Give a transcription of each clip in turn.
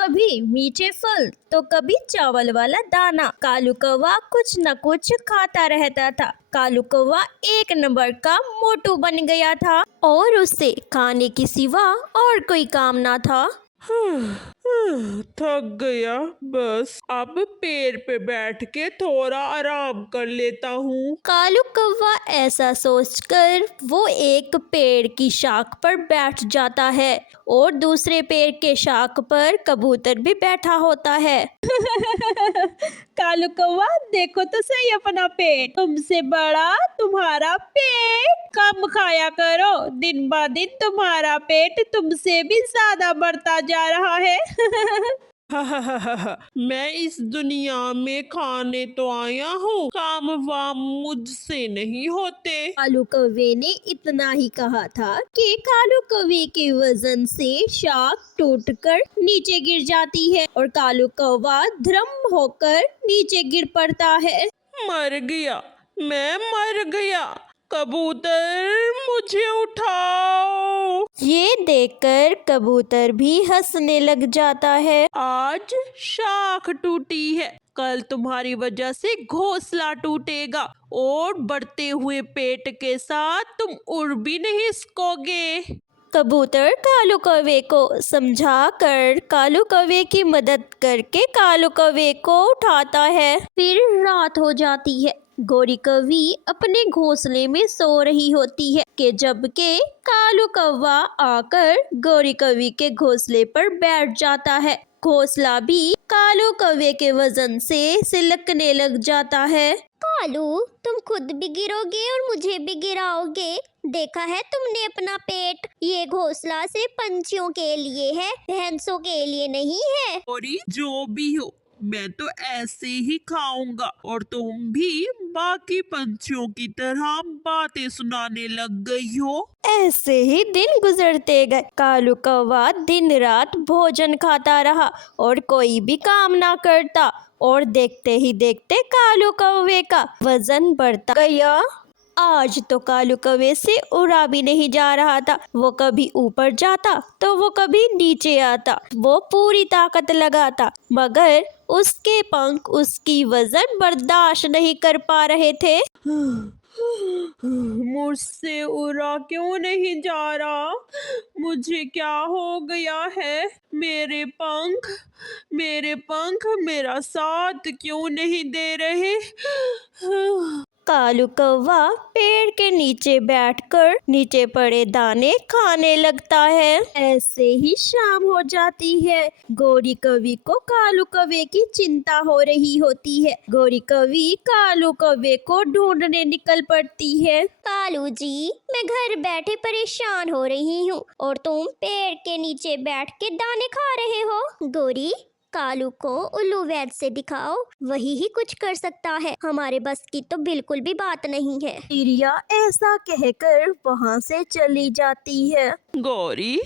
कभी मीठे फल तो कभी चावल वाला दाना। कालू कौवा कुछ न कुछ खाता रहता था। कालू कौवा एक नंबर का मोटू बन गया था और उसे खाने के सिवा और कोई काम ना था। थक गया, बस अब पेड़ पे बैठ के थोड़ा आराम कर लेता हूँ। कालू कौवा ऐसा सोचकर वो एक पेड़ की शाख पर बैठ जाता है और दूसरे पेड़ के शाख पर कबूतर भी बैठा होता है। कालू कौवा देखो तो सही अपना पेट, तुमसे बड़ा तुम्हारा पेट। कम खाया करो, दिन ब दिन तुम्हारा पेट तुमसे भी ज्यादा बढ़ता जा रहा है। मैं इस दुनिया में खाने तो आया हूँ, काम वाम मुझसे नहीं होते। कालू कौवे ने इतना ही कहा था कि कालू कौवे के वजन से शाख टूटकर नीचे गिर जाती है और कालू कौवा ध्रम होकर नीचे गिर पड़ता है। मर गया, मैं मर गया, कबूतर मुझे उठाओ। ये देखकर कबूतर भी हंसने लग जाता है। आज शाख टूटी है, कल तुम्हारी वजह से घोंसला टूटेगा और बढ़ते हुए पेट के साथ तुम उड़ भी नहीं सकोगे। कबूतर कालू कौवे को समझा कर कालू कौवे की मदद करके कालू कौवे को उठाता है। फिर रात हो जाती है। गोरी कौवी अपने घोंसले में सो रही होती है कि जबकि कालू कौवा आकर गोरी कौवी के घोंसले पर बैठ जाता है। घोंसला भी कालू कौवे के वजन से सिलकने लग जाता है। कालू, तुम खुद भी गिरोगे और मुझे भी गिराओगे। देखा है तुमने अपना पेट, ये घोंसला सिर्फ पंछियों के लिए है, भैंसों के लिए नहीं है। और जो भी हो, मैं तो ऐसे ही खाऊंगा और तुम भी बाकी पंछियों की तरह बातें सुनाने लग गई हो। ऐसे ही दिन गुजरते गए। कालू कौवा दिन रात भोजन खाता रहा और कोई भी काम ना करता और देखते ही देखते कालू कौवे का वजन बढ़ता गया। आज तो कालू कौवे से उड़ा भी नहीं जा रहा था। वो कभी ऊपर जाता तो वो कभी नीचे आता। वो पूरी ताकत लगाता मगर उसके पंख उसकी वजन बर्दाश्त नहीं कर पा रहे थे। मुझसे उड़ा क्यों नहीं जा रहा? मुझे क्या हो गया है? मेरे पंख मेरा साथ क्यों नहीं दे रहे? कालू कौवा पेड़ के नीचे बैठकर नीचे पड़े दाने खाने लगता है। ऐसे ही शाम हो जाती है। गोरी कौवी को कालू कौवे की चिंता हो रही होती है। गोरी कौवी कालू कौवे को ढूंढने निकल पड़ती है। कालू जी, मैं घर बैठे परेशान हो रही हूँ और तुम पेड़ के नीचे बैठ के दाने खा रहे हो। गोरी, कालू को उल्लू वैद्य से दिखाओ, वही ही कुछ कर सकता है, हमारे बस की तो बिल्कुल भी बात नहीं है। चिड़िया ऐसा कहकर वहाँ से चली जाती है। गौरी,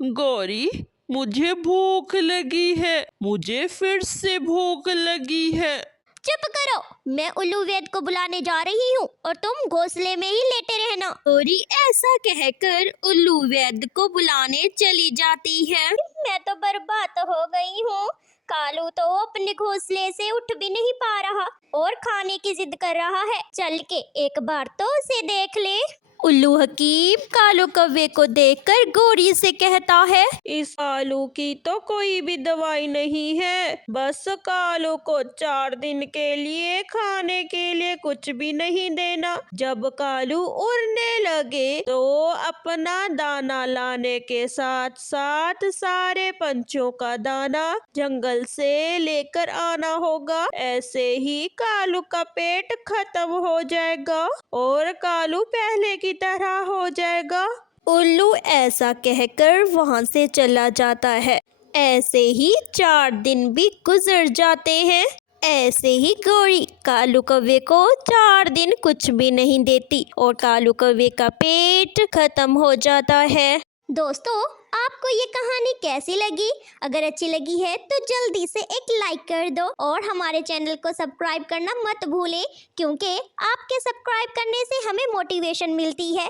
गौरी, मुझे भूख लगी है, मुझे फिर से भूख लगी है। चुप करो, मैं उल्लू वैद्य को बुलाने जा रही हूँ और तुम घोंसले में ही लेटे रहना। गोरी ऐसा कहकर उल्लू वैद्य को बुलाने चली जाती है। मैं तो बर्बाद हो गई हूँ। कालू तो अपने घोंसले से उठ भी नहीं पा रहा और खाने की जिद कर रहा है। चल के एक बार तो उसे देख ले। उल्लू हकीम कालू कौवे को देखकर गोरी से कहता है, इस कालू की तो कोई भी दवाई नहीं है। बस कालू को 4 दिन के लिए खाने के लिए कुछ भी नहीं देना। जब कालू उड़ने लगे तो अपना दाना लाने के साथ साथ सारे पंछियों का दाना जंगल से लेकर आना होगा। ऐसे ही कालू का पेट खत्म हो जाएगा और कालू पहले की तरह हो जाएगा। उल्लू ऐसा कहकर वहाँ से चला जाता है। ऐसे ही 4 दिन भी गुजर जाते हैं। ऐसे ही गोरी कालू कौवे को 4 दिन कुछ भी नहीं देती और कालू कौवे का पेट खत्म हो जाता है। दोस्तों, आपको ये कहानी कैसी लगी? अगर अच्छी लगी है तो जल्दी से एक लाइक कर दो और हमारे चैनल को सब्सक्राइब करना मत भूलें, क्योंकि आपके सब्सक्राइब करने से हमें मोटिवेशन मिलती है